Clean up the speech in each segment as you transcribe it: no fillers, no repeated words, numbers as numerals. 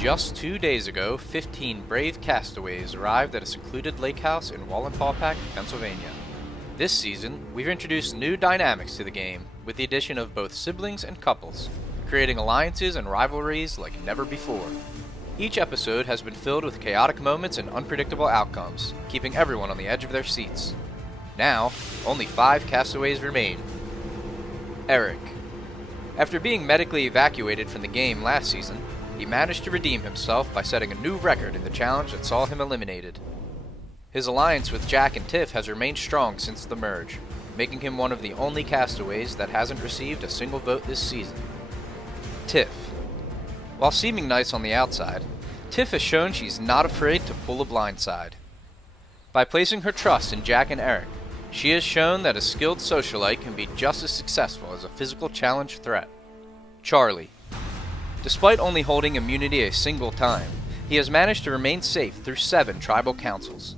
Just 2 days ago, 15 brave castaways arrived at a secluded lake house in Wallenpaupack, Pennsylvania. This season, we've introduced new dynamics to the game, with the addition of both siblings and couples, creating alliances and rivalries like never before. Each episode has been filled with chaotic moments and unpredictable outcomes, keeping everyone on the edge of their seats. Now, only 5 castaways remain. Eric. After being medically evacuated from the game last season, he managed to redeem himself by setting a new record in the challenge that saw him eliminated. His alliance with Jack and Tiff has remained strong since the merge, making him one of the only castaways that hasn't received a single vote this season. Tiff. While seeming nice on the outside, Tiff has shown she's not afraid to pull a blindside. By placing her trust in Jack and Eric, she has shown that a skilled socialite can be just as successful as a physical challenge threat. Charlie. Despite only holding immunity a single time, he has managed to remain safe through 7 tribal councils.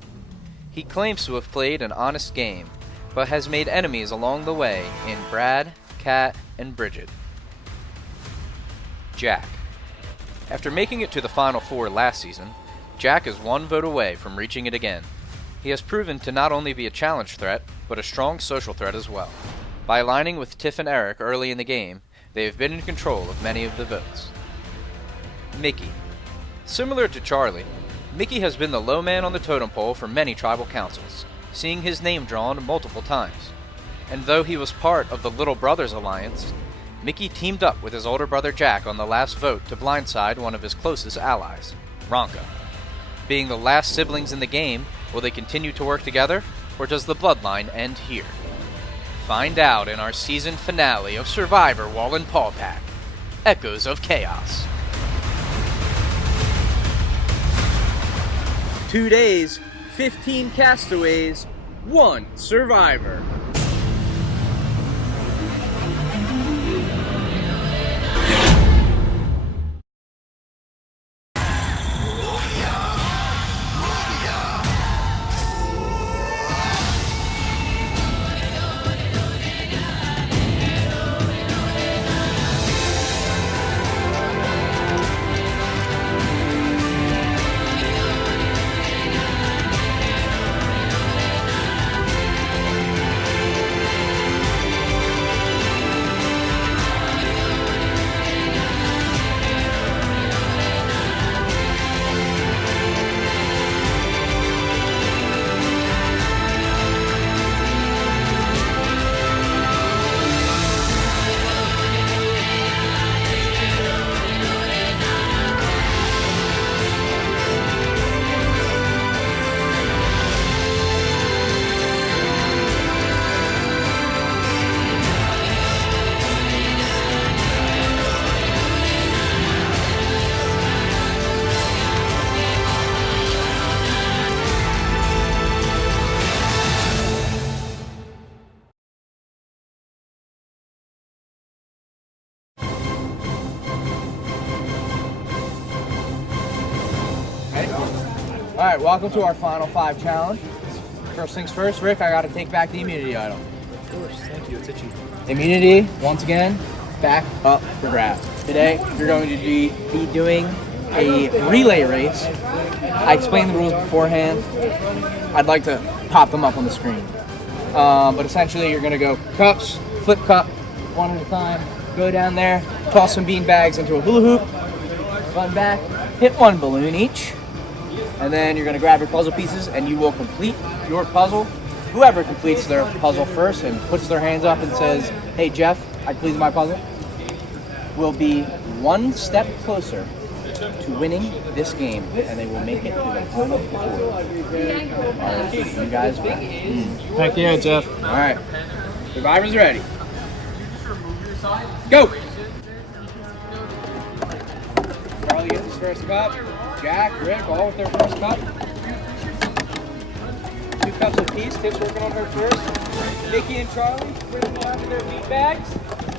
He claims to have played an honest game, but has made enemies along the way in Brad, Kat, and Bridget. Jack. After making it to the Final Four last season, Jack is 1 vote away from reaching it again. He has proven to not only be a challenge threat, but a strong social threat as well. By aligning with Tiff and Eric early in the game, they have been in control of many of the votes. Mickey. Similar to Charlie, Mickey has been the low man on the totem pole for many tribal councils, seeing his name drawn multiple times. And though he was part of the Little Brothers Alliance, Mickey teamed up with his older brother Jack on the last vote to blindside one of his closest allies, Ronka. Being the last siblings in the game, will they continue to work together, or does the bloodline end here? Find out in our season finale of Survivor Wallenpaupack, Echoes of Chaos. 2 days, 15 castaways, 1 survivor. Alright, welcome to our Final 5 challenge. First things first, Rick, I gotta take back the immunity idol. Of course, thank you, it's itchy. Immunity, once again, back up for grabs. Today, you're going to be doing a relay race. I explained the rules beforehand. I'd like to pop them up on the screen. But essentially, you're gonna go cups, flip cup, one at a time, go down there, toss some bean bags into a hula hoop, run back, hit 1 balloon each, and then you're going to grab your puzzle pieces and you will complete your puzzle. Whoever completes their puzzle first and puts their hands up and says, "Hey Jeff, I completed my puzzle," will be 1 step closer to winning this game, and they will make it to the Final Four. Alright, you guys ready? Heck yeah, Jeff. Alright, Survivor's ready. Go! Charlie gets his first cup. Jack, Rick, all with their first cup. 2 cups apiece. Tiff's working on her first. Mickey and Charlie bringing them out of their meat bags.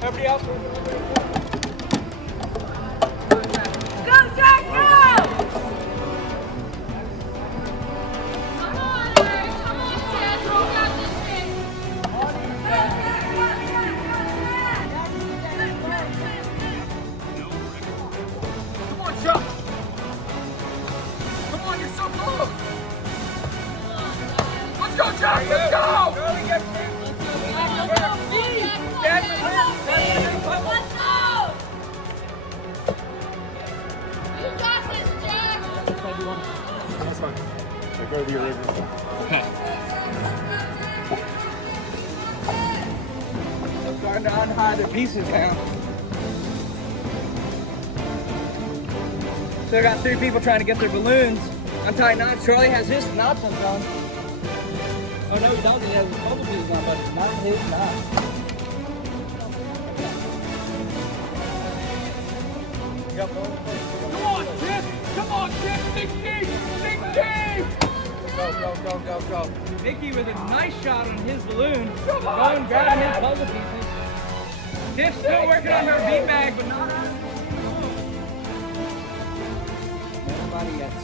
Everybody else working on their first. Go, Jack, go! Come on, Eric. Come on, Seth. Roll out this thing. Come on, Chuck. Go to the original. Okay. I'm starting to unhide the pieces now. So I got 3 people trying to get their balloons. Untie knots. Charlie has his knots undone. Oh no, he doesn't. He has his puzzle pieces on, but it's not his knots. Come on, Chip! Come on, Chip! Big team! Big team! Go. Mickey with a nice shot on his balloon. Going, grabbing his puzzle pieces. Tiff's still working on her beanbag, but not out of it. Everybody gets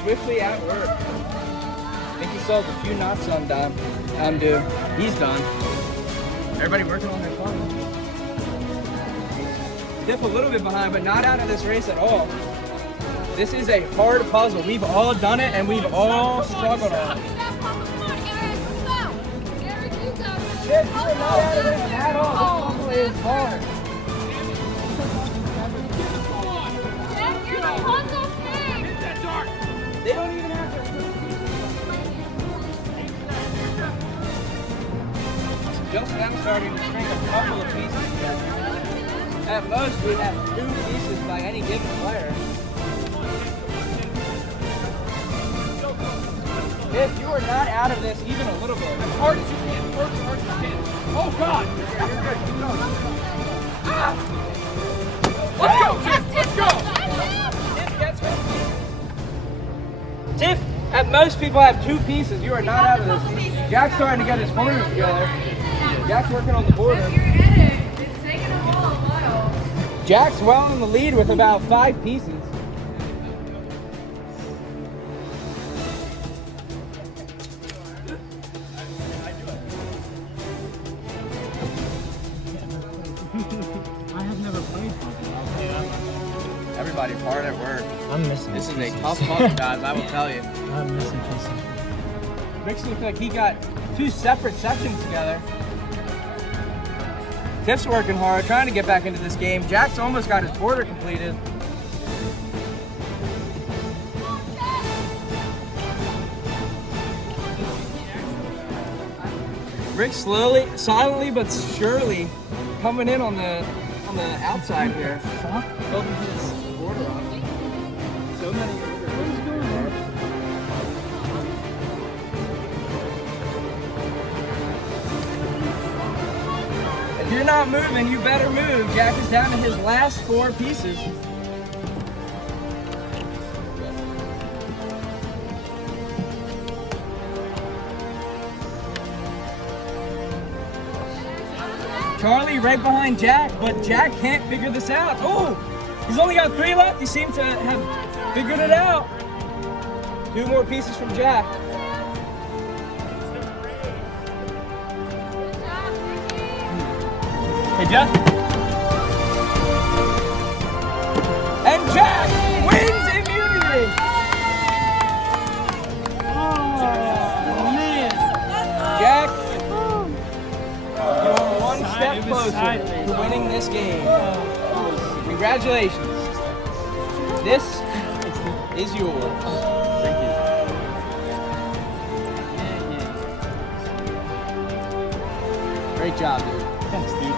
swiftly at work. Mickey still has a few knots undo. He's done. Everybody working on their puzzle. Tiff a little bit behind, but not out of this race at all. This is a hard puzzle. We've all done it, and we've all struggled on it. Tiff, you are not out of this at all. This puzzle is hard. They don't even have to. Just now starting to string a couple of pieces together. At most, we have 2 pieces by any given player. If you are not out of this even a little bit, as hard as you can, work as hard as you can. Oh God! You're good. Keep going. Ah! Let's go, Tiff. Let's go. Tiff gets her. Tiff, at most people have 2 pieces. You are not out of this. Jack's starting to get his corners together. Jack's working on the border. It's taking a while. Jack's well in the lead with about 5 pieces. I have never played puzzle. Everybody's hard at work. I'm missing. This is a tough puzzle, guys, I will tell you. I'm missing pieces. Rick's looks like he got 2 separate sections together. Tiff's working hard, trying to get back into this game. Jack's almost got his border completed. Rick's slowly, silently but surely coming in on the outside here. Building his border up. So many orders. What's going on? If you're not moving, you better move. Jack is down to his last 4 pieces. Charlie right behind Jack, but Jack can't figure this out. Oh, he's only got 3 left. He seems to have figured it out. 2 more pieces from Jack. Hey, Jeff. And Jack wins immunity. Oh, man. Jack, you're 1 step closer to winning this game. Congratulations. This is yours. Thank you. Great job, dude. Thanks, dude.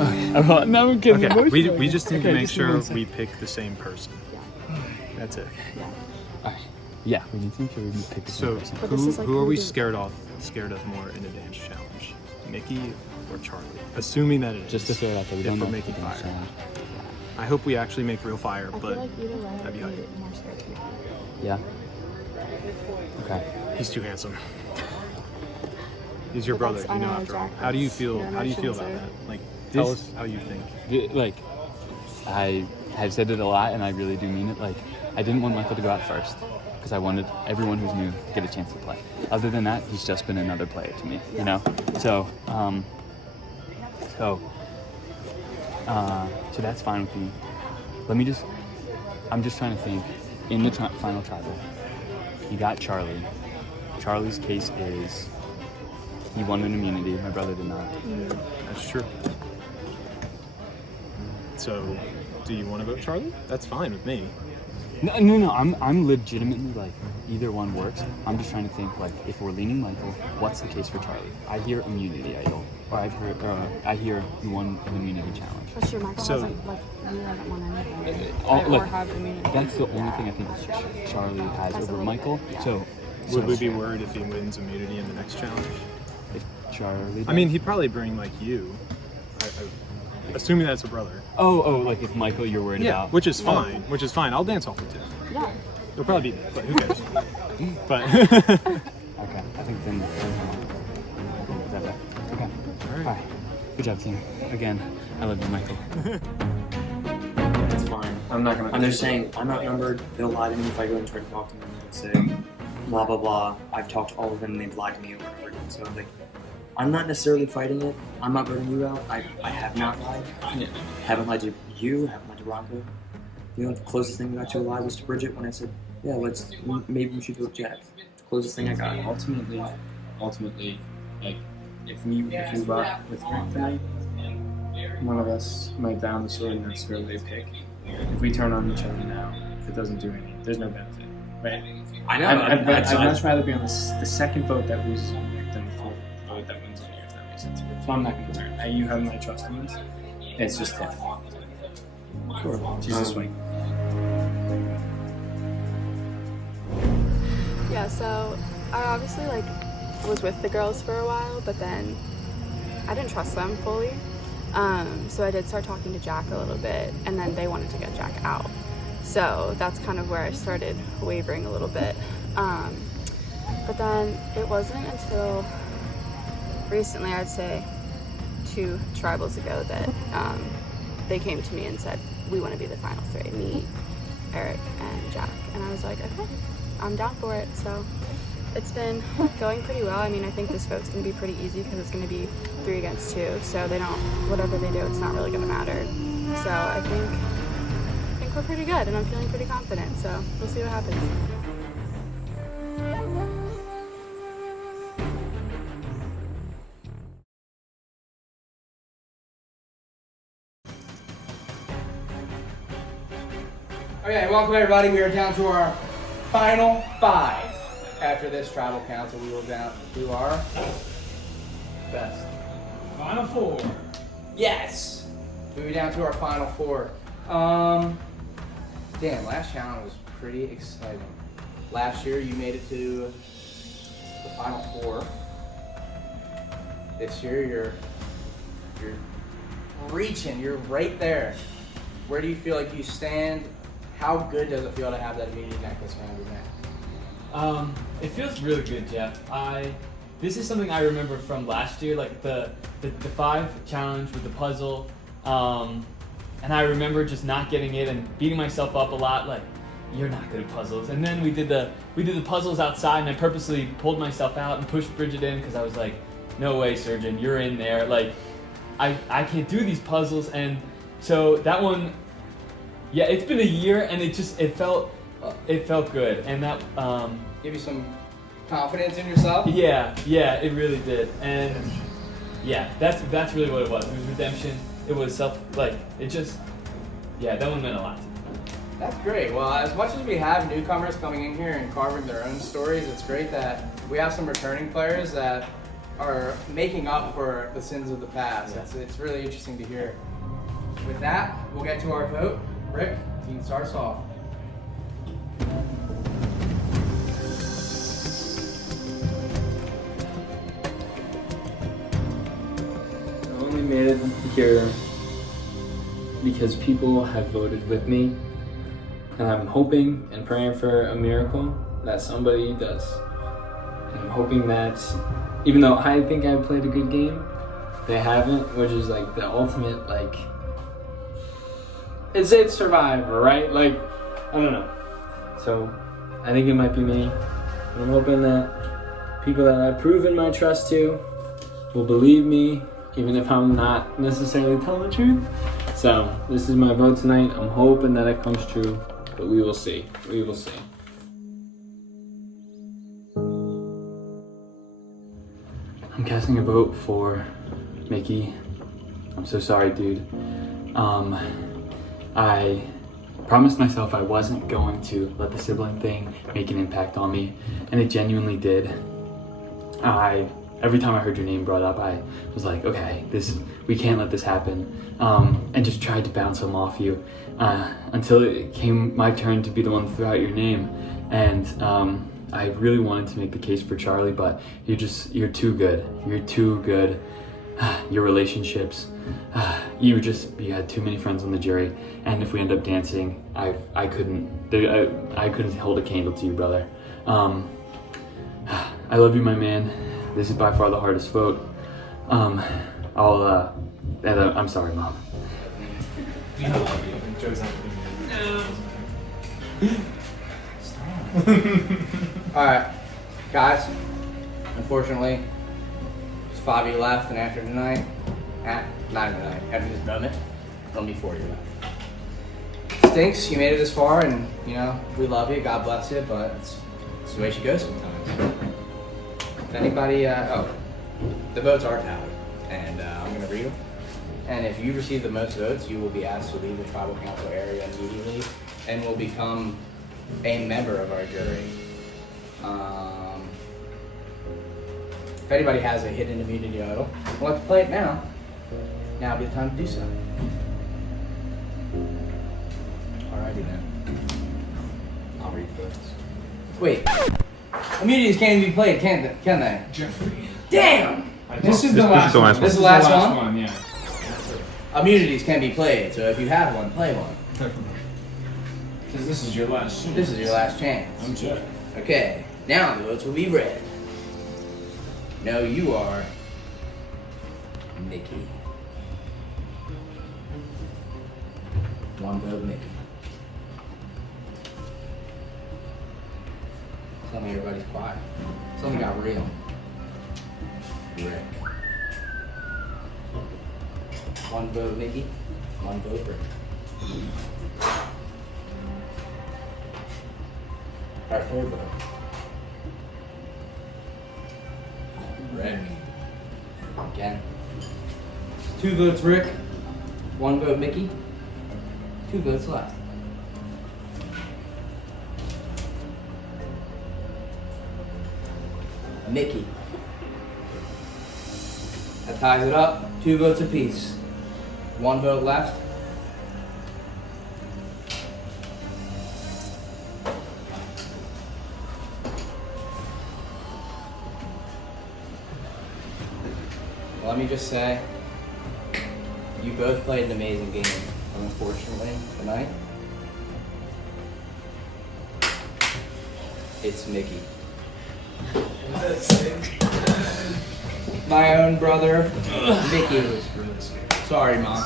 Okay. Now I'm getting Okay. emotional. We just need to Okay, make just sure one second. we pick the same person. That's it. Yeah, we need to make sure we pick the So same person. But this is like who are we really- scared of more in the dance challenge? Mickey or Charlie? Assuming that it is. Just to throw it out there, we if don't we're know making if we're fire. gonna challenge. I hope we actually make real fire, I feel but like either way that'd be would hype. be more scared of you. Yeah. Okay. He's too handsome. He's your But brother, that's- you I know. know, After all, Jack, how do you that's feel? your How do you feel about emotions that? Like, tell This- us how you think. Like, I have said it a lot, and I really do mean it. Like, I didn't want Michael to go out first because I wanted everyone who's new to get a chance to play. Other than that, he's just been another player to me, you know? So that's fine with me. I'm just trying to think, in the final tribal, he got Charlie. Charlie's case is, he won an immunity, my brother did not. That's true. So, do you want to vote Charlie? That's fine with me. No, I'm legitimately like, either one works. I'm just trying to think, like, if we're leaning Michael, what's the case for Charlie? I hear immunity idol, or I hear you won an immunity challenge. For sure, Michael So- hasn't, like, you haven't won anything. Oh, or look, have immunity. that's the only thing I think Charlie has That's over the- Michael. yeah. So Would we be worried if he wins immunity in the next challenge? if Charlie, I mean, he'd probably bring like you. Assuming that's a brother. oh, like if Michael, you're worried about. which is fine. Which is fine. I'll dance off with Tiff. Yeah. He'll probably beat me, but who cares? But Okay, I think then. Is that right? Okay. all right. Good job, team. Again, I love you, Michael. It's fine. I'm just saying, I'm outnumbered. They'll lie to me if I go and try to talk to them and say, blah, blah, blah. I've talked to all of them and they've lied to me over and over again. So, like, I'm not necessarily fighting it. I'm not voting you out. I have not lied. Haven't lied to you, haven't lied to Rocco. The only closest thing I got to a lie was to Bridget when I said, yeah, maybe we should go with Jack. It's the closest thing I got. Ultimately, like, if we rock with Rick tonight, one of us might down the sword and necessarily pick. If we turn on each other now, it doesn't do anything. There's no benefit, right? I know. I'd much rather be on the second vote that loses on Rick than the fourth vote that wins on you, if that makes sense. So I'm not concerned. You have my trust in this. It's just Tiff. Sure. She's a swing. Yeah, so I obviously, like, was with the girls for a while, but then I didn't trust them fully. So I did start talking to Jack a little bit, and then they wanted to get Jack out. So that's kind of where I started wavering a little bit. But then it wasn't until recently, I'd say 2 tribals ago, that they came to me and said, we want to be the final 3, me, Eric, and Jack. And I was like, okay, I'm down for it. So it's been going pretty well. I mean, I think this vote's going to be pretty easy because it's going to be 3 against 2. So they don't, whatever they do, it's not really going to matter. So I think we're pretty good, and I'm feeling pretty confident. So we'll see what happens. Okay, welcome everybody. We are down to our final 5. After this tribal council, we will down to our best. Final 4. Yes! Moving down to our final 4. Damn, last challenge was pretty exciting. Last year you made it to the final 4. This year you're reaching, you're right there. Where do you feel like you stand? How good does it feel to have that immunity necklace around your neck? It feels really good, Jeff. This is something I remember from last year, like the 5 challenge with the puzzle, and I remember just not getting it and beating myself up a lot, like, you're not good at puzzles. And then we did the puzzles outside, and I purposely pulled myself out and pushed Bridget in because I was like, no way, Surgeon, you're in there. Like, I can't do these puzzles. And so that one, yeah, it's been a year, and it felt good, and that Give you some confidence in yourself? Yeah, it really did, and yeah, that's really what it was. It was redemption. It was that one meant a lot to me. That's great. Well, as much as we have newcomers coming in here and carving their own stories, it's great that we have some returning players that are making up for the sins of the past. Yeah. It's really interesting to hear. With that, we'll get to our vote. Rick, team starts off. I only made it here because people have voted with me, and I'm hoping and praying for a miracle that somebody does. And I'm hoping that, even though I think I played a good game, they haven't, which is like the ultimate, like, it's Survivor, right? Like, I don't know. So I think it might be me. And I'm hoping that people that I've proven my trust to will believe me, even if I'm not necessarily telling the truth. So this is my vote tonight. I'm hoping that it comes true, but we will see. We will see. I'm casting a vote for Mickey. I'm so sorry, dude. I promised myself I wasn't going to let the sibling thing make an impact on me, and it genuinely did. Every time I heard your name brought up, I was like, okay, we can't let this happen, and just tried to bounce him off you until it came my turn to be the one to throw out your name. And I really wanted to make the case for Charlie, but you're too good. You're too good. Your relationships, you had too many friends on the jury, and if we end up dancing, I couldn't hold a candle to you, brother. I love you, my man. This is by far the hardest vote. I'm sorry, Mom. I love you. Joe's not Alright, guys, unfortunately, there's 5 of you left, and after tonight, not even tonight, after this moment, there'll be 4 of you left. Stinks, you made it this far, and, we love you, God bless you, but it's the way she goes sometimes. If anybody, the votes are tallied, and I'm going to read them. And if you receive the most votes, you will be asked to leave the tribal council area immediately and will become a member of our jury. If anybody has a hidden immunity idol, we'll have to play it now. Now would be the time to do so. Alrighty then. I'll read first. Wait. Immunities can't even be played, can they? Jeffrey. Damn! This is the last one. This is the last one? Yeah. Immunities can be played, so if you have one, play one. Because this is your last chance. This is your last chance. I'm Jeff. Okay, now the votes will be read. No, you are Mickey. One vote, Mickey. Tell me everybody's quiet. Something got real. Rick. One vote, Mickey. One vote, Rick. Our third vote. Rick. Again. 2 votes, Rick. 1 vote, Mickey. 2 votes left. Mickey. That ties it up. 2 votes apiece. 1 vote left. Let me just say, you both played an amazing game, but unfortunately, tonight, it's Mickey. My own brother, Mickey. Sorry, Mom.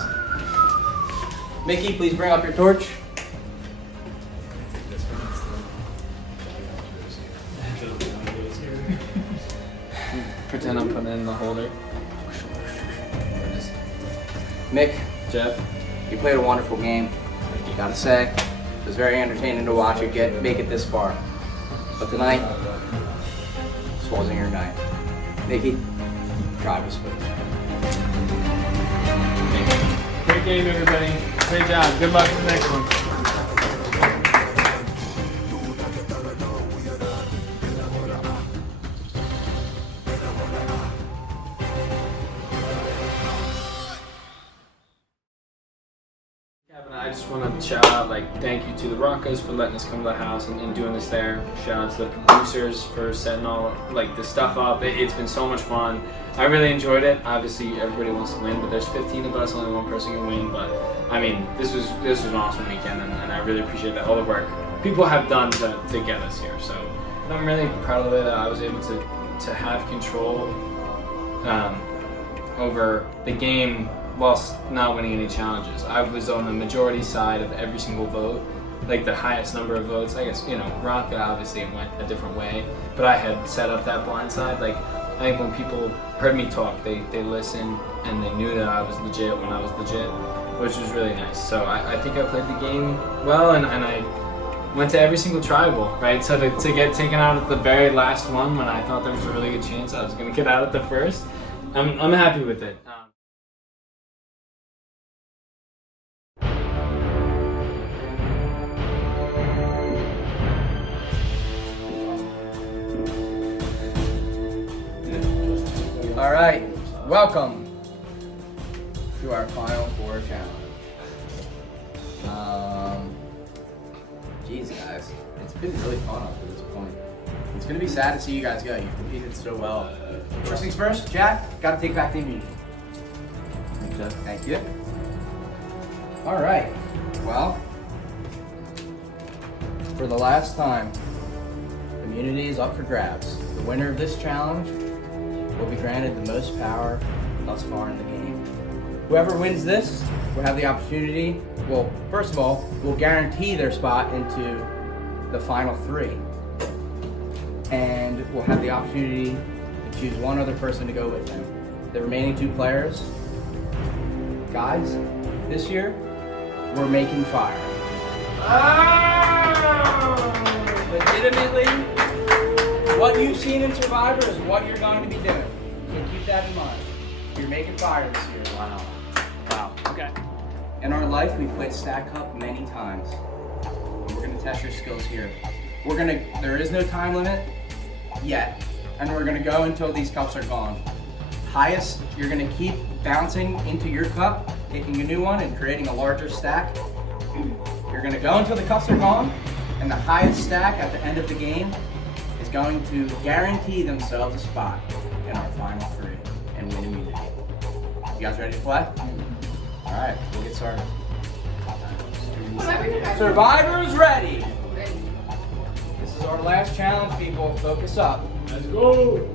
Mickey, please bring up your torch. Pretend I'm putting it in the holder. Mick, Jeff. you played a wonderful game. Gotta say, it was very entertaining to watch you make it this far. But tonight, this wasn't your night. Mickey, drive us, please. Great game, everybody. Great job. Good luck for the next one. I just want to shout out, thank you to the Rockas for letting us come to the house and doing this there. Shout out to the producers for setting all, the stuff up. It's been so much fun. I really enjoyed it. Obviously, everybody wants to win, but there's 15 of us, only one person can win. But, I mean, this was an awesome weekend, and I really appreciate that all the work people have done to get us here. So, I'm really proud of the way that I was able to have control over the game whilst not winning any challenges. I was on the majority side of every single vote, like the highest number of votes. I guess, you know, Rock obviously went a different way, but I had set up that blind side. Like, I think when people heard me talk, they listened and they knew that I was legit when I was legit, which was really nice. So I think I played the game well, and I went to every single tribal, right? So to get taken out at the very last one when I thought there was a really good chance I was going to get out at the first, I'm happy with it. All right, welcome to our Final Four challenge. Geez, guys, it's been really fun up to this point. It's gonna be sad to see you guys go. You've competed so well. First things first, Jack, gotta take back the immunity. Thank you. All right, well, for the last time, immunity is up for grabs. The winner of this challenge will be granted the most power thus far in the game. Whoever wins this will have the opportunity, well, first of all, will guarantee their spot into the final three. And will have the opportunity to choose one other person to go with them. The remaining two players, guys, this year, we're making fire. Legitimately, what you've seen in Survivor is what you're going to be doing. So keep that in mind. You're making fire this year. Wow. Okay. In our life, we've played Stack Cup many times. We're gonna test your skills here. There is no time limit yet, and we're gonna go until these cups are gone. Highest, you're gonna keep bouncing into your cup, taking a new one and creating a larger stack. You're gonna go until the cups are gone, and the highest stack at the end of the game is going to guarantee themselves a spot in our final three and win immunity. You guys ready to play? All right, we'll get started. Survivor's ready. This is our last challenge, people. Focus up. Let's go.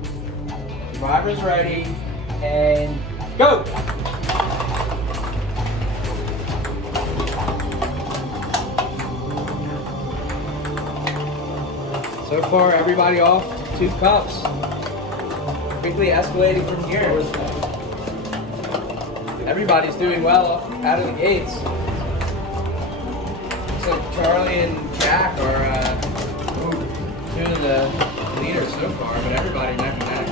Survivor's ready, and go. So far, everybody off 2 cups. Quickly escalating from here. Everybody's doing well out of the gates. So Charlie and Jack are 2 of the leaders so far, but everybody neck and neck.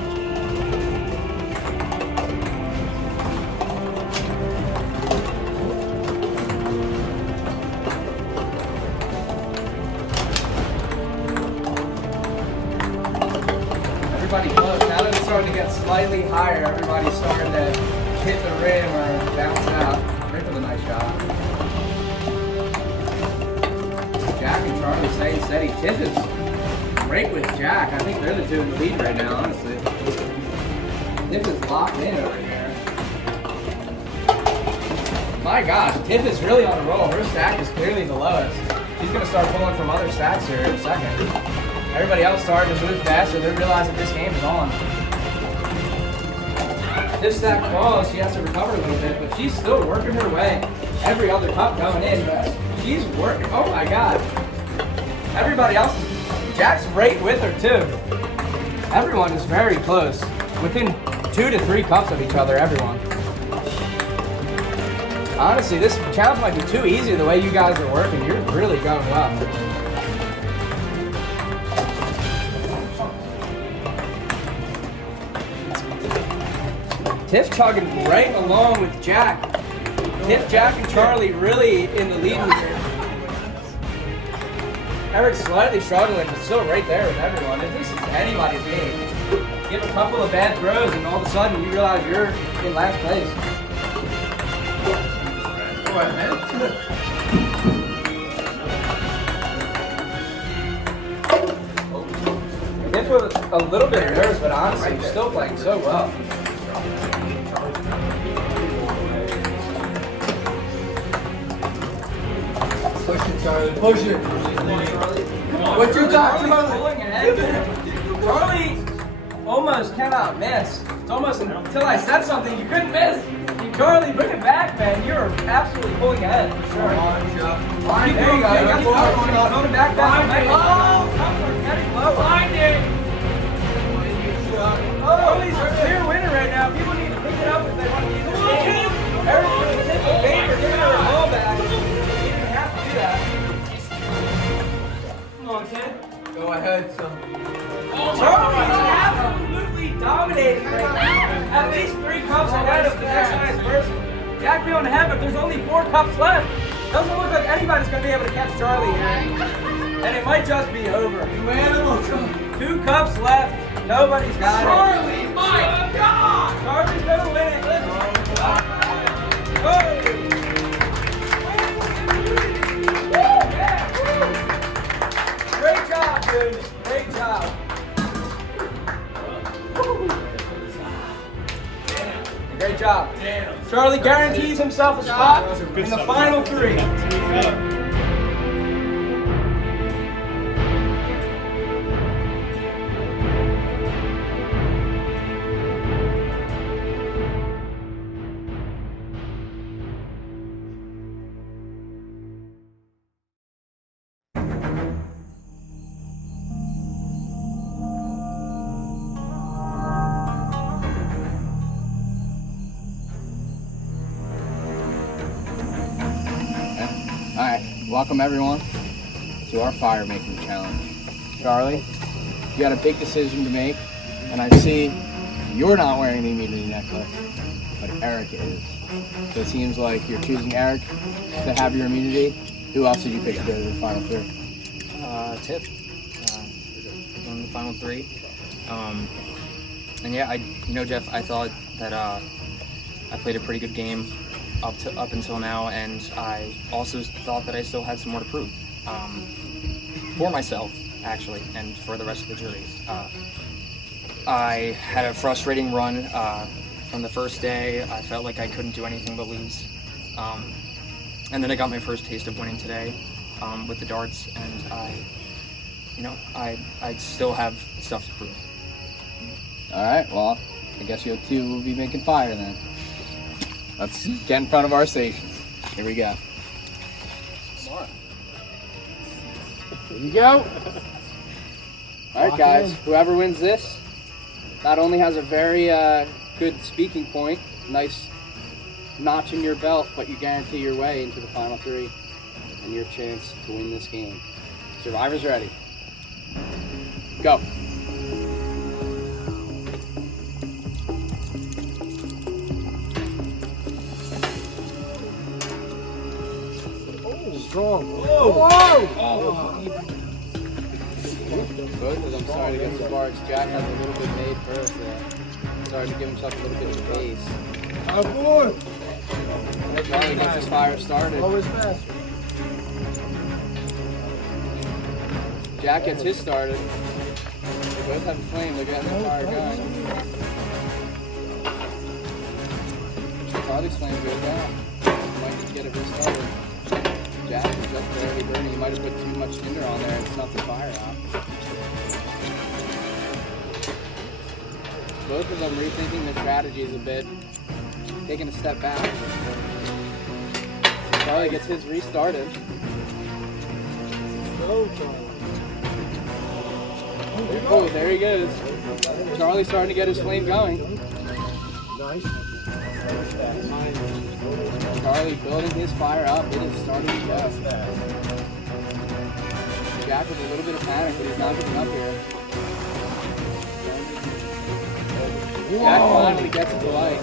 Everybody close. Now that it's starting to get slightly higher, everybody's starting to hit the rim or bounce out. Rick with a nice shot. Jack and Charlie staying steady. Tiff is great with Jack. I think they're the 2 in the lead right now, honestly. Tiff is locked in over here. My gosh, Tiff is really on a roll. Her stack is clearly the lowest. She's going to start pulling from other stacks here in a second. Everybody else starting to move faster. They're realizing this game is on. If stack falls, she has to recover a little bit, but she's still working her way. Every other cup going in. She's working. Oh my god. Everybody else, Jack's right with her too. Everyone is very close. Within 2 to 3 cups of each other, everyone. Honestly, this challenge might be too easy the way you guys are working. You're really going well. Tiff chugging right along with Jack. Tiff, Jack, and Charlie really in the lead here. Eric's slightly struggling, but still right there with everyone. If this is anybody's game, give a couple of bad throws and all of a sudden you realize you're in last place. Go ahead. Tiff was a little bit nervous, but honestly, you're still playing so well. Push it, Charlie. Push it. What you talking about? Charlie almost cannot miss. It's almost until I said something, you couldn't miss. You Charlie, bring it back, man. You're absolutely pulling ahead. Sure. Come on, Jeff. There you go. You got the arm. Going back. Oh, comes are getting low. Oh, he's a clear winner right now. People need to pick it up if they want to use this game. Eric's going to take the bait or giving her a ball back. You didn't even have to do that. Come on, kid. Go ahead, son. Charlie is absolutely dominating right now. At least 3 cups ahead of the next highest person. Jack be on the head, but there's only 4 cups left. Doesn't look like anybody's going to be able to catch Charlie here. And it might just be over. 2 cups left. Nobody's got it. Charlie, my God! Charlie's going to win it. Great job, dude. Great job. Great job. Charlie guarantees himself a spot in the final 3. Alright, welcome everyone to our fire making challenge. Charlie, you got a big decision to make, and I see you're not wearing the immunity necklace, but Eric is. So it seems like you're choosing Eric to have your immunity. Who else did you pick to go to the final 3? Tip. Going to the final 3. And yeah, Jeff, I thought that I played a pretty good game up until now, and I also thought that I still had some more to prove for myself, actually, and for the rest of the jury. I had a frustrating run from the first day. I felt like I couldn't do anything but lose, and then I got my first taste of winning today with the darts, and I still have stuff to prove. All right, well, I guess you two will be making fire then. Let's get in front of our stations. Here we go. Here we go. All right, guys. Whoever wins this not only has a very good speaking point, nice notch in your belt, but you guarantee your way into the final 3 and your chance to win this game. Survivors ready. Go. Strong. Whoa! Both of them started to get some barks. Jack has a little bit made first there. Started to give himself a little bit of space. Charlie gets his fire started. Always fast. Jack gets his started. They both have a flame. They're getting the fire going. Charlie's flame goes out. Might just get it restarted. Jack is just barely burning. You might have put too much tinder on there and snuffed the fire out. Both of them rethinking their strategies a bit, taking a step back. Charlie gets his restarted. Oh, there he goes. Charlie's starting to get his flame going. Nice. Charlie building his fire up. It is starting to go. Jack with a little bit of panic, but he's not giving up here. Jack finally gets it to light.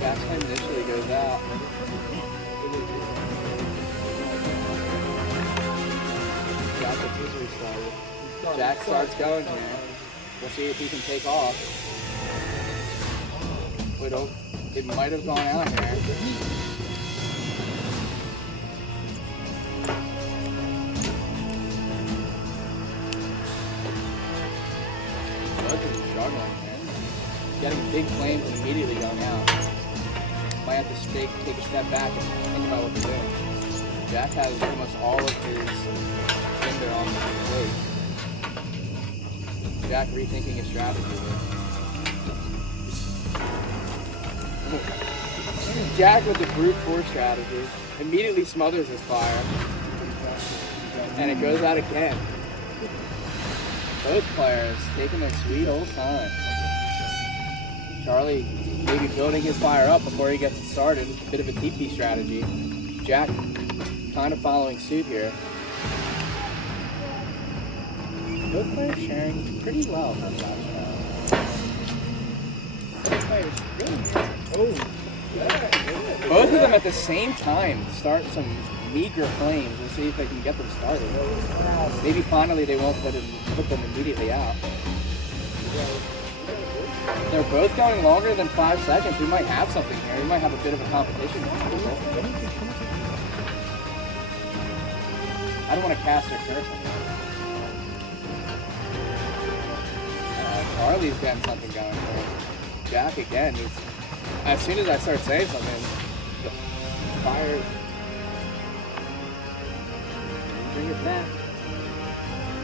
Jack's flame initially goes out. Jack starts going here. We'll see if he can take off. It might have gone out here. Both of them struggling, man. Getting big flames and immediately going out. Might have to take a step back and think about what to do. Jack has almost all of his finger on the plate. Jack rethinking his strategy. Jack with the brute force strategy immediately smothers his fire. And it goes out again. Both players taking their sweet old time. Charlie maybe building his fire up before he gets it started. A bit of a TP strategy. Jack kind of following suit here. Both players sharing pretty well for the last round. Both players really both of them at the same time start some meager flames and see if they can get them started. Maybe finally they won't put them immediately out. They're both going longer than 5 seconds. We might have something here. We might have a bit of a competition. I don't want to cast or curse him. Charlie's getting something going for him. Jack again. As soon as I start saying something, the fire. Bring it back.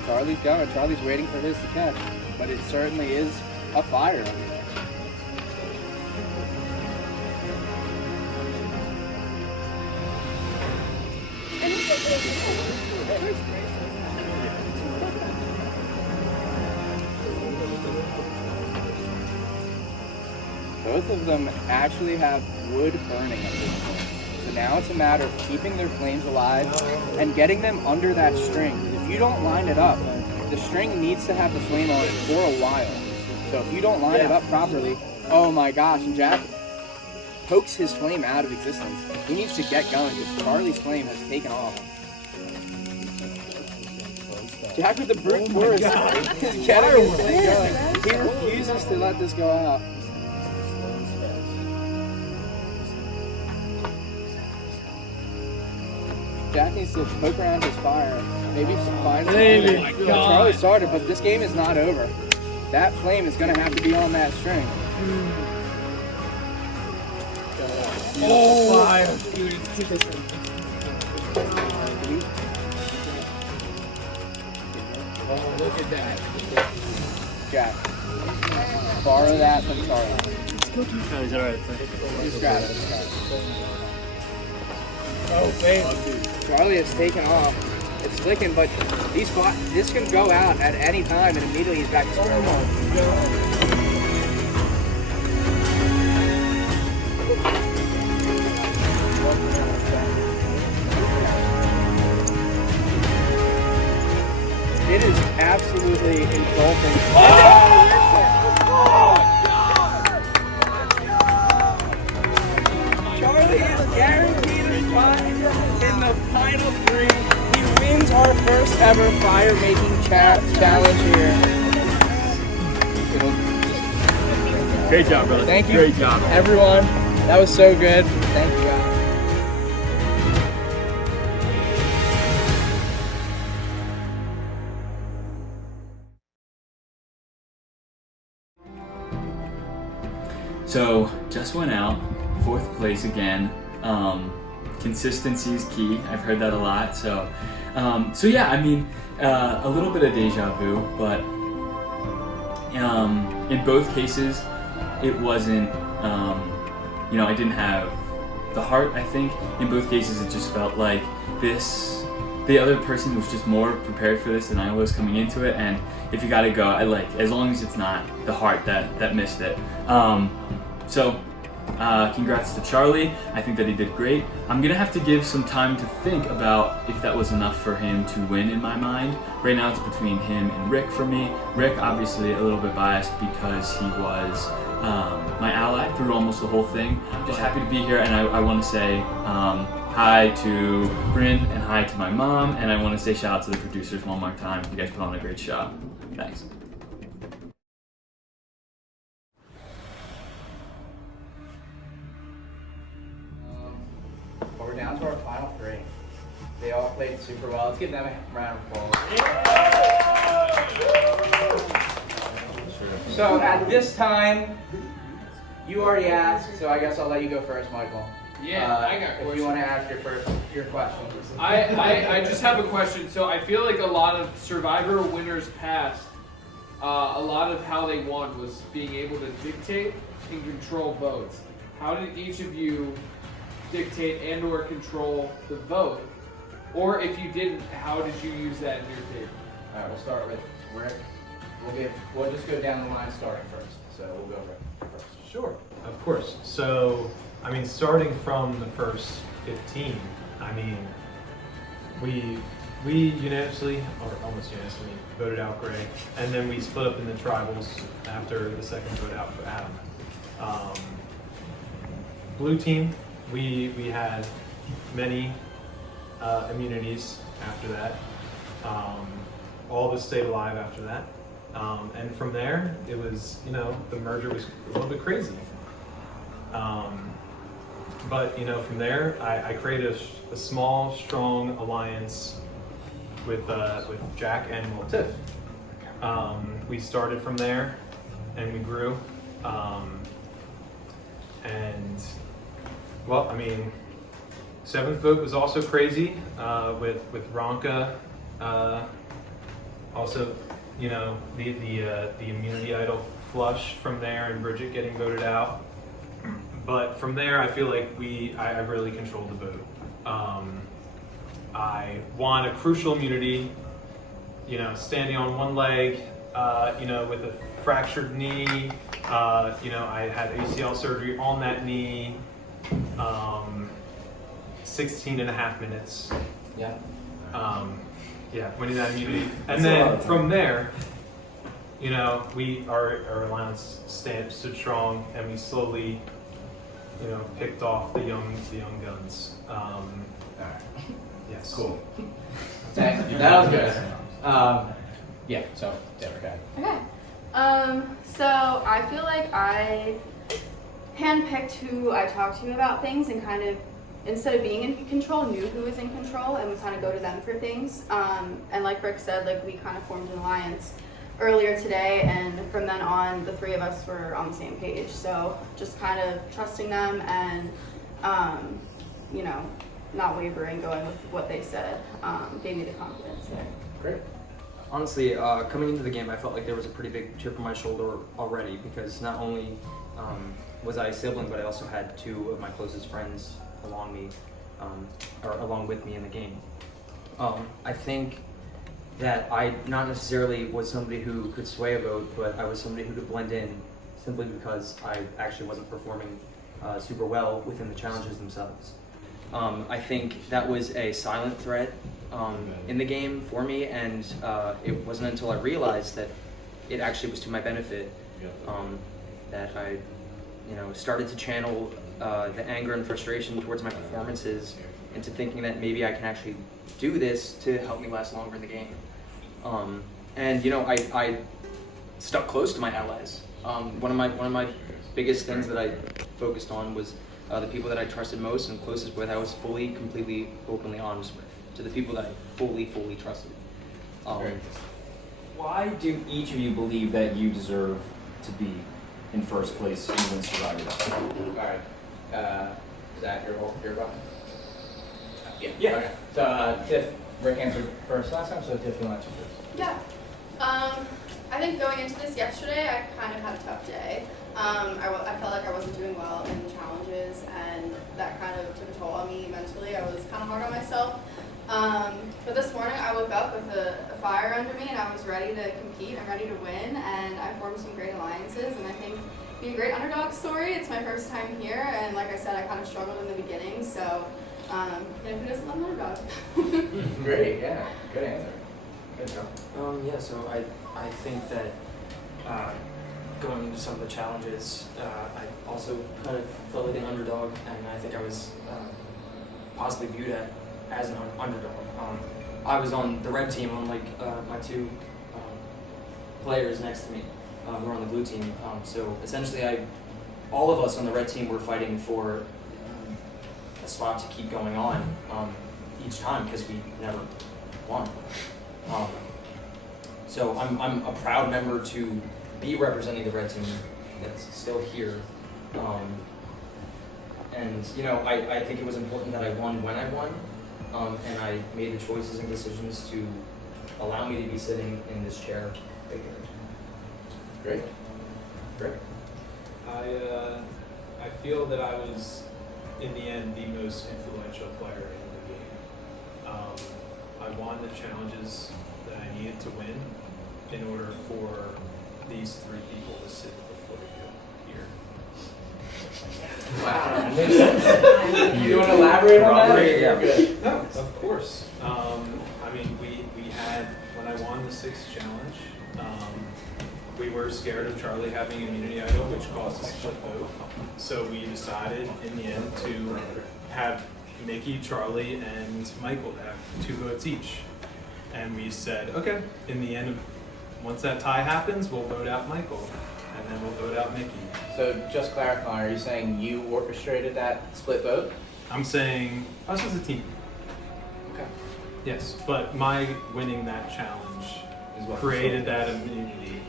Charlie's going. Charlie's waiting for his to catch. But it certainly is a fire over there. Both of them actually have wood burning at this point. So now it's a matter of keeping their flames alive and getting them under that string. If you don't line it up, the string needs to have the flame on it for a while. So if you don't line it up properly, oh my gosh, and Jack pokes his flame out of existence. He needs to get going because Charlie's flame has taken off. Jack with the brute force is getting his flame going. He refuses to let this go out. Jack needs to poke around his fire. Maybe find something. Charlie started, but this game is not over. That flame is going to have to be on that string. Oh, fire. Dude, keep this thing. Oh, look at that. Jack, borrow that from Charlie. No, he's alright. Just grab it. Oh, baby. Charlie has taken off. It's flicking, but this can go out at any time, and immediately he's back to square one. It is absolutely engulfing. Charlie is guaranteed a spot in the final three. He wins our first ever fire-making challenge here. Great job, brother. Thank you, Great job, everyone. That was so good. Thank you, guys. So, just went out, 4th place again. Consistency is key. I've heard that a lot. So yeah, I mean, a little bit of deja vu, but in both cases, it wasn't, I didn't have the heart, I think. In both cases, it just felt like the other person was just more prepared for this than I was coming into it, and if you gotta go, as long as it's not the heart that missed it. Congrats to Charlie. I think that he did great. I'm gonna have to give some time to think about if that was enough for him to win in my mind. Right now it's between him and Rick for me. Rick, obviously a little bit biased because he was my ally through almost the whole thing. Just happy to be here, and I want to say hi to Bryn and hi to my mom, and I want to say shout out to the producers one more time. You guys put on a great show. Thanks. We're down to our final three. They all played super well. Let's give them a round of applause. So at this time, you already asked, so I guess I'll let you go first, Michael. Yeah, I got if you want to ask your question. I just have a question. So I feel like a lot of Survivor winners past, a lot of how they won was being able to dictate and control votes. How did each of you dictate and or control the vote? Or if you didn't, how did you use that in your favor? All right, we'll start with Rick. We'll just go down the line starting first. So we'll go Rick first. Sure. Of course. So, I mean, starting from the first 15, I mean, we unanimously, or almost unanimously, voted out Gray, and then we split up in the tribals after the second vote out for Adam. Blue team, we had many immunities after that. All of us stayed alive after that. And from there, it was, the merger was a little bit crazy. But, from there, I created a small, strong alliance with Jack and Tiff. We started from there, and we grew. And, well, I mean, seventh vote was also crazy with Ronka. Also, the immunity idol flush from there, and Bridget getting voted out. But from there, I feel like I really controlled the vote. I won a crucial immunity, standing on one leg, with a fractured knee. I had ACL surgery on that knee. 16 and a half minutes. Yeah. Winning that immunity. And then from there, our alliance stood strong, and we slowly, picked off the young guns. All right. Yes. Cool. That was good. So Deborah, Okay. So I feel like I handpicked who I talked to about things and kind of, instead of being in control, knew who was in control and would kind of go to them for things. And like Rick said, like we kind of formed an alliance earlier today, and from then on, the three of us were on the same page. So just kind of trusting them and, not wavering, going with what they said, gave me the confidence there. Great. Honestly, coming into the game, I felt like there was a pretty big chip on my shoulder already, because not only was I a sibling, but I also had two of my closest friends along with me in the game. I think that I not necessarily was somebody who could sway a vote, but I was somebody who could blend in, simply because I actually wasn't performing super well within the challenges themselves. I think that was a silent threat in the game for me, and it wasn't until I realized that it actually was to my benefit that I started to channel the anger and frustration towards my performances into thinking that maybe I can actually do this to help me last longer in the game. I stuck close to my allies. One of my biggest things that I focused on was the people that I trusted most and closest with. I was fully, completely, openly honest with, to the people that I fully trusted. Why do each of you believe that you deserve to be in first place in Survivor? All right. Zach, your button? Yeah. Okay. So Tiff, Rick answered first last time, so Tiff, you want to answer first? Yeah. I think going into this yesterday, I kind of had a tough day. I felt like I wasn't doing well in the challenges, and that kind of took a toll on me mentally. I was kind of hard on myself. But this morning I woke up with a fire under me, and I was ready to compete and ready to win, and I formed some great alliances, and I think be a great underdog story. It's my first time here, and like I said, I kind of struggled in the beginning, so who doesn't love an underdog? Great, yeah, good answer. Good job. So I think that going into some of the challenges, I also kind of felt like an underdog, and I think I was possibly viewed as an underdog. I was on the red team, unlike my two players next to me who were on the blue team. So essentially, all of us on the red team were fighting for a spot to keep going on each time, because we never won. So I'm a proud member to be representing the red team that's still here. And I think it was important that I won when I won, and I made the choices and decisions to allow me to be sitting in this chair right here. Great. Great. I feel that I was, in the end, the most influential player in the game. I won the challenges that I needed to win in order for these 3 people to sit before you here. Wow. You want to elaborate on that? Yeah. Good. No, of course. I mean, we had, when I won the 6th challenge, we were scared of Charlie having immunity idol, which caused a split vote. So we decided in the end to have Mickey, Charlie, and Michael have 2 votes each. And we said, okay, in the end, once that tie happens, we'll vote out Michael, and then we'll vote out Mickey. So just clarifying, are you saying you orchestrated that split vote? I'm saying us as a team. Okay. Yes, but my winning that challenge Is what created that immunity,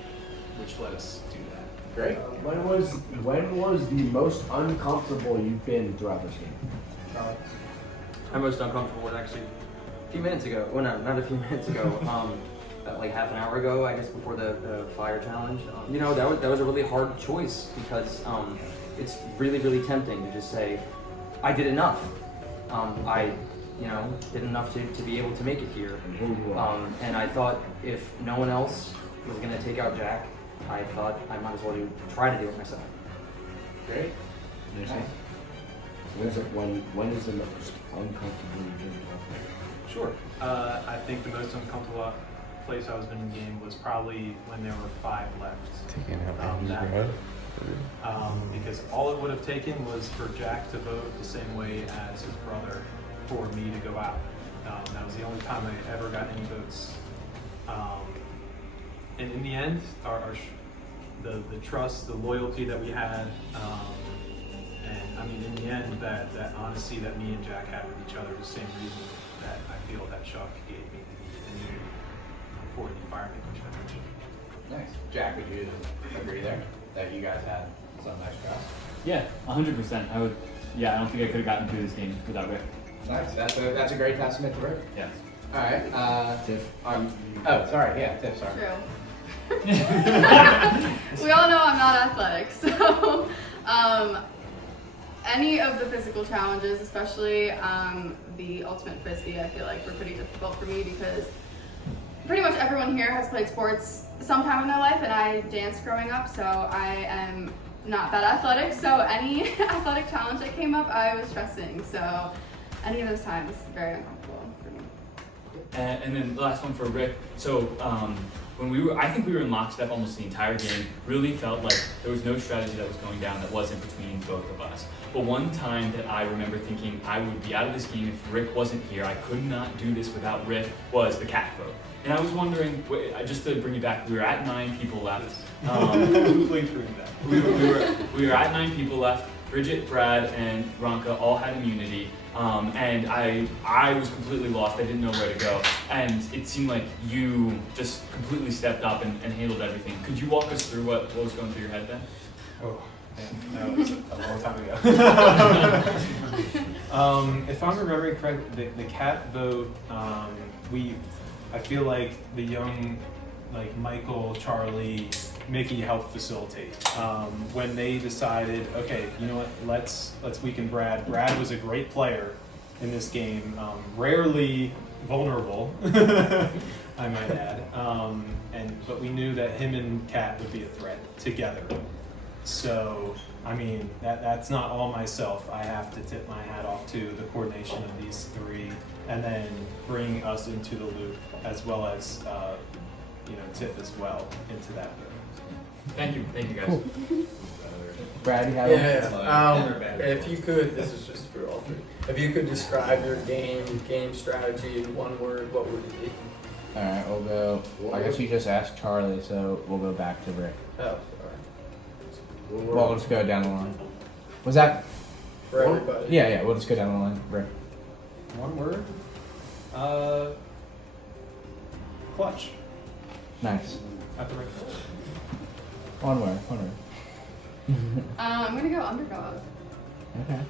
which let us do that. Great. When was the most uncomfortable you've been throughout this game? I'm most uncomfortable was actually a few minutes ago. Well, no, not a few minutes ago. About like half an hour ago, I guess, before the fire challenge. That was a really hard choice because it's really, really tempting to just say, I did enough. I did enough to be able to make it here. And I thought if no one else was going to take out Jack, I thought I might as well try to do it myself. Great. Nice. When is the most uncomfortable you've been throughout? Sure. I think the most uncomfortable place I was in the game was probably when there were 5 left. Because all it would have taken was for Jack to vote the same way as his brother for me to go out. That was the only time I ever got any votes. And in the end, the trust, the loyalty that we had, and I mean, in the end, that honesty that me and Jack had with each other was the same reason that I feel that Chuck gave me the immunity for the firemaker challenge. Nice. Jack, would you agree there that you guys had some nice trust? Yeah, 100%. I would. Yeah, I don't think I could have gotten through this game without Rick. Nice. That's a great testament to Rick. Yeah. All right. Tiff. Oh, sorry. Yeah, Tiff. Sorry. True. We all know I'm not athletic, so any of the physical challenges, especially the ultimate frisbee, I feel like were pretty difficult for me because pretty much everyone here has played sports sometime in their life, and I danced growing up, so I am not that athletic. So any athletic challenge that came up, I was stressing. So any of those times, very uncomfortable for me. And then the last one for Rick. So when I think we were in lockstep almost the entire game. Really felt like there was no strategy that was going down that wasn't between both of us. But one time that I remember thinking I would be out of this game if Rick wasn't here, I could not do this without Rick, was the cat vote. And I was wondering, just to bring you back, we were at 9 people left. We were at 9 people left. Bridget, Brad, and Ronka all had immunity. And I was completely lost. I didn't know where to go. And it seemed like you just completely stepped up and handled everything. Could you walk us through what was going through your head then? Oh, man, that was a long time ago. If I'm remembering correctly, the cat vote, I feel like the young, like Michael, Charlie, Mickey helped facilitate. When they decided, okay, you know what, let's weaken Brad. Brad was a great player in this game, rarely vulnerable, I might add. But we knew that him and Kat would be a threat together. So, I mean, that's not all myself. I have to tip my hat off to the coordination of these 3, and then bring us into the loop, as well as Tiff as well into that loop. Thank you guys. Cool. Brad, you have if you could, this is just for all 3. If you could describe your game strategy in one word, what would it be? All right, we'll go. I guess you just asked Charlie, so we'll go back to Rick. Oh, sorry. Well, let's go down the line. Was that for everybody? Yeah. We'll just go down the line, Rick. One word. Clutch. Nice. At the right. One word. I'm gonna go underdog. Okay.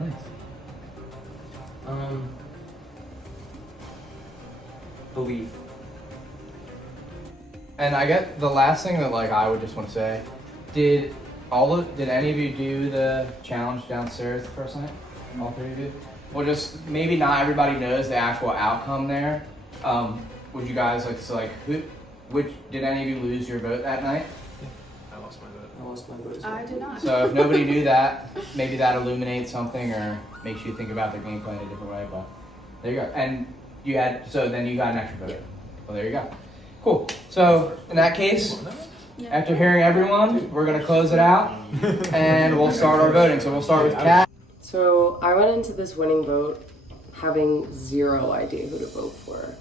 Nice. Believe. And I get the last thing that like I would just want to say, did any of you do the challenge downstairs the first night? All three of you? Well, just maybe not everybody knows the actual outcome there. Would you guys which did any of you lose your vote that night? I lost my vote. I lost my vote. I did not. So if nobody knew that, maybe that illuminates something or makes you think about their gameplay in a different way. But there you go. And then you got an extra vote. Well, there you go. Cool. So in that case, after hearing everyone, we're gonna close it out and we'll start our voting. So we'll start with Kat. So I went into this winning vote having zero idea who to vote for.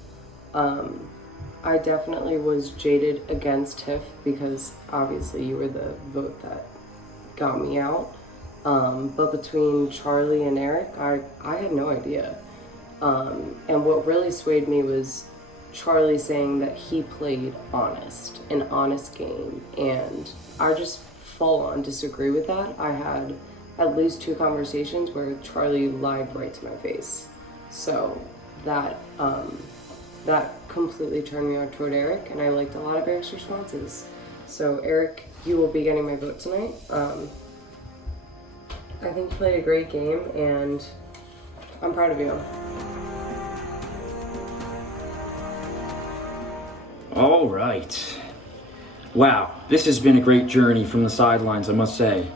I definitely was jaded against Tiff because obviously you were the vote that got me out. But between Charlie and Eric, I had no idea. And what really swayed me was Charlie saying that he played an honest game. And I just full on disagree with that. I had at least 2 conversations where Charlie lied right to my face. So that completely turned me on toward Eric, and I liked a lot of Eric's responses. So Eric, you will be getting my vote tonight. I think you played a great game, and I'm proud of you. All right. Wow, this has been a great journey from the sidelines, I must say.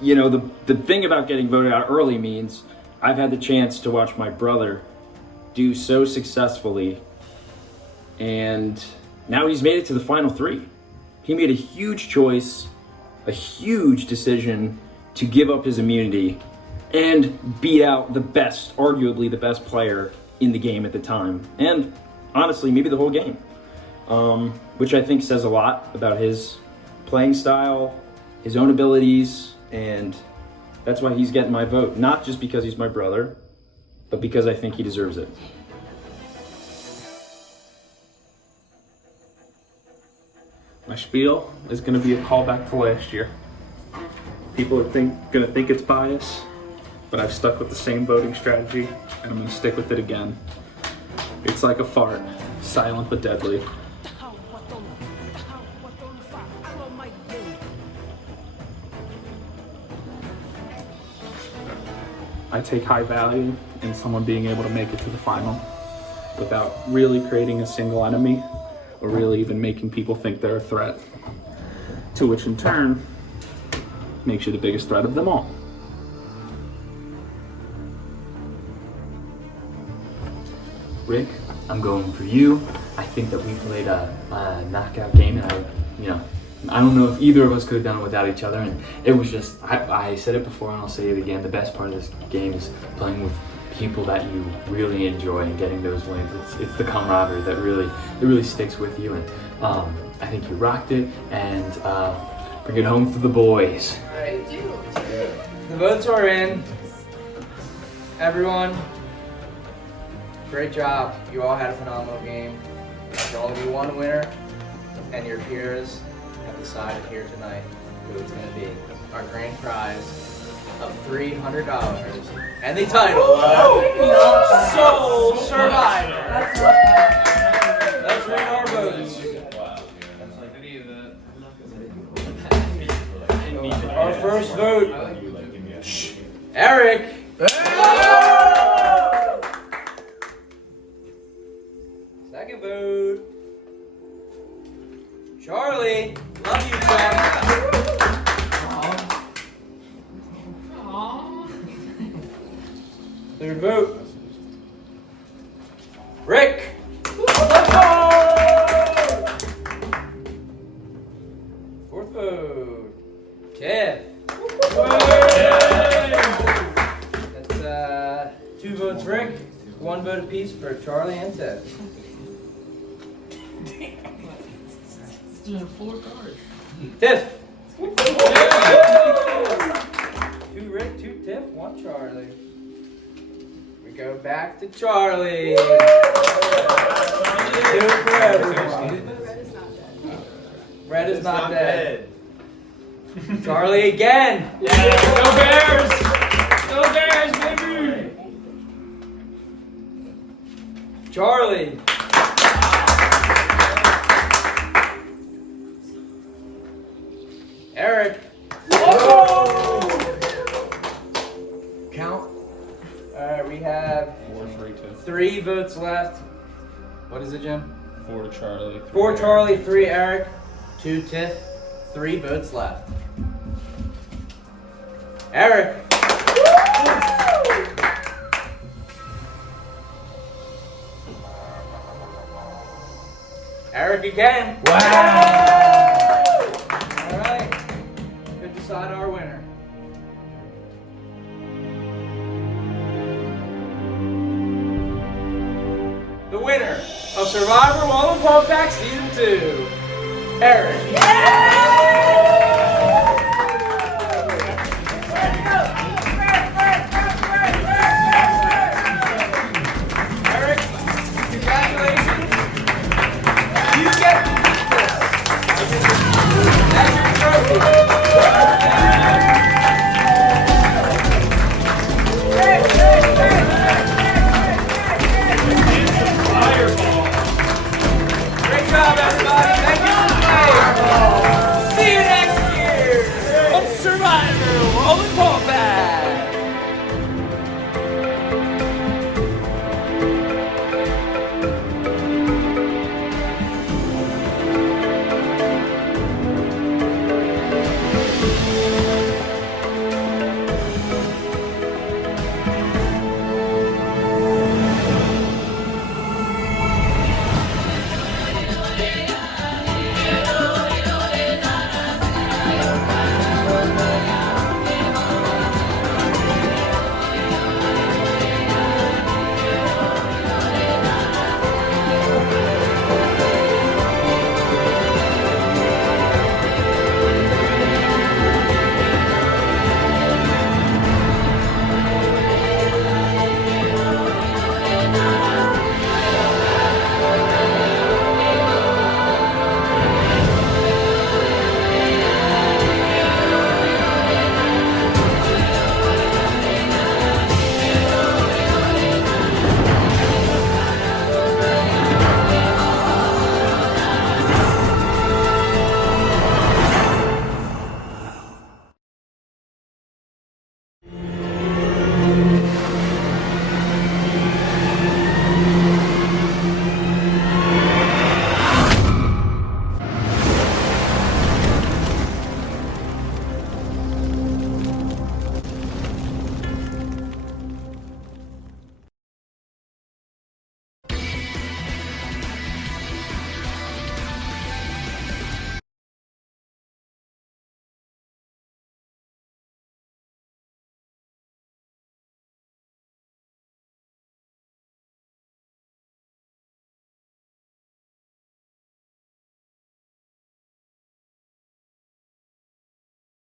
You know, the thing about getting voted out early means I've had the chance to watch my brother do so successfully, and now he's made it to the final 3. He made a huge choice, a huge decision to give up his immunity and beat out arguably the best player in the game at the time, and honestly, maybe the whole game, which I think says a lot about his playing style, his own abilities, and that's why he's getting my vote. Not just because he's my brother, but because I think he deserves it. My spiel is going to be a callback to last year. People are going to think it's bias, but I've stuck with the same voting strategy, and I'm going to stick with it again. It's like a fart, silent but deadly. I take high value in someone being able to make it to the final without really creating a single enemy or really even making people think they're a threat, to which in turn makes you the biggest threat of them all. Rick, I'm going for you. I think that we played a knockout game, and I don't know if either of us could have done it without each other, and it was just, I said it before and I'll say it again, the best part of this game is playing with people that you really enjoy and getting those wins. It's the camaraderie that really sticks with you, and I think you rocked it, and bring it home for the boys. Alright. The votes are in. Everyone, great job. You all had a phenomenal game. For all of you, one winner, and your peers have decided here tonight who it's going to be. Our grand prize of $300 and the title of Soul Survivor. Let's read our votes. Our first vote, Eric. Second vote, Charlie. Love you, Jack. Third vote, Rick. Fourth vote, Tiff. That's 2 votes Rick, 1 vote apiece for Charlie and Tiff. Damn. 4 cards. Tiff. 2 Rick, 2 Tiff, 1 Charlie. We go back to Charlie. Do it for everyone. Red is not dead. Charlie again. Yeah, go Bears! Go Bears, baby! Charlie. Eric. Count. Alright, we have 3 votes left. What is it, Jim? 4 Charlie. 4 Charlie, 3 Eric, 2 Tiff, 3 votes left. Eric. Eric again. Wow. All right. Could decide our winner. The winner of Survivor Wallenpaupack Season 2, Eric.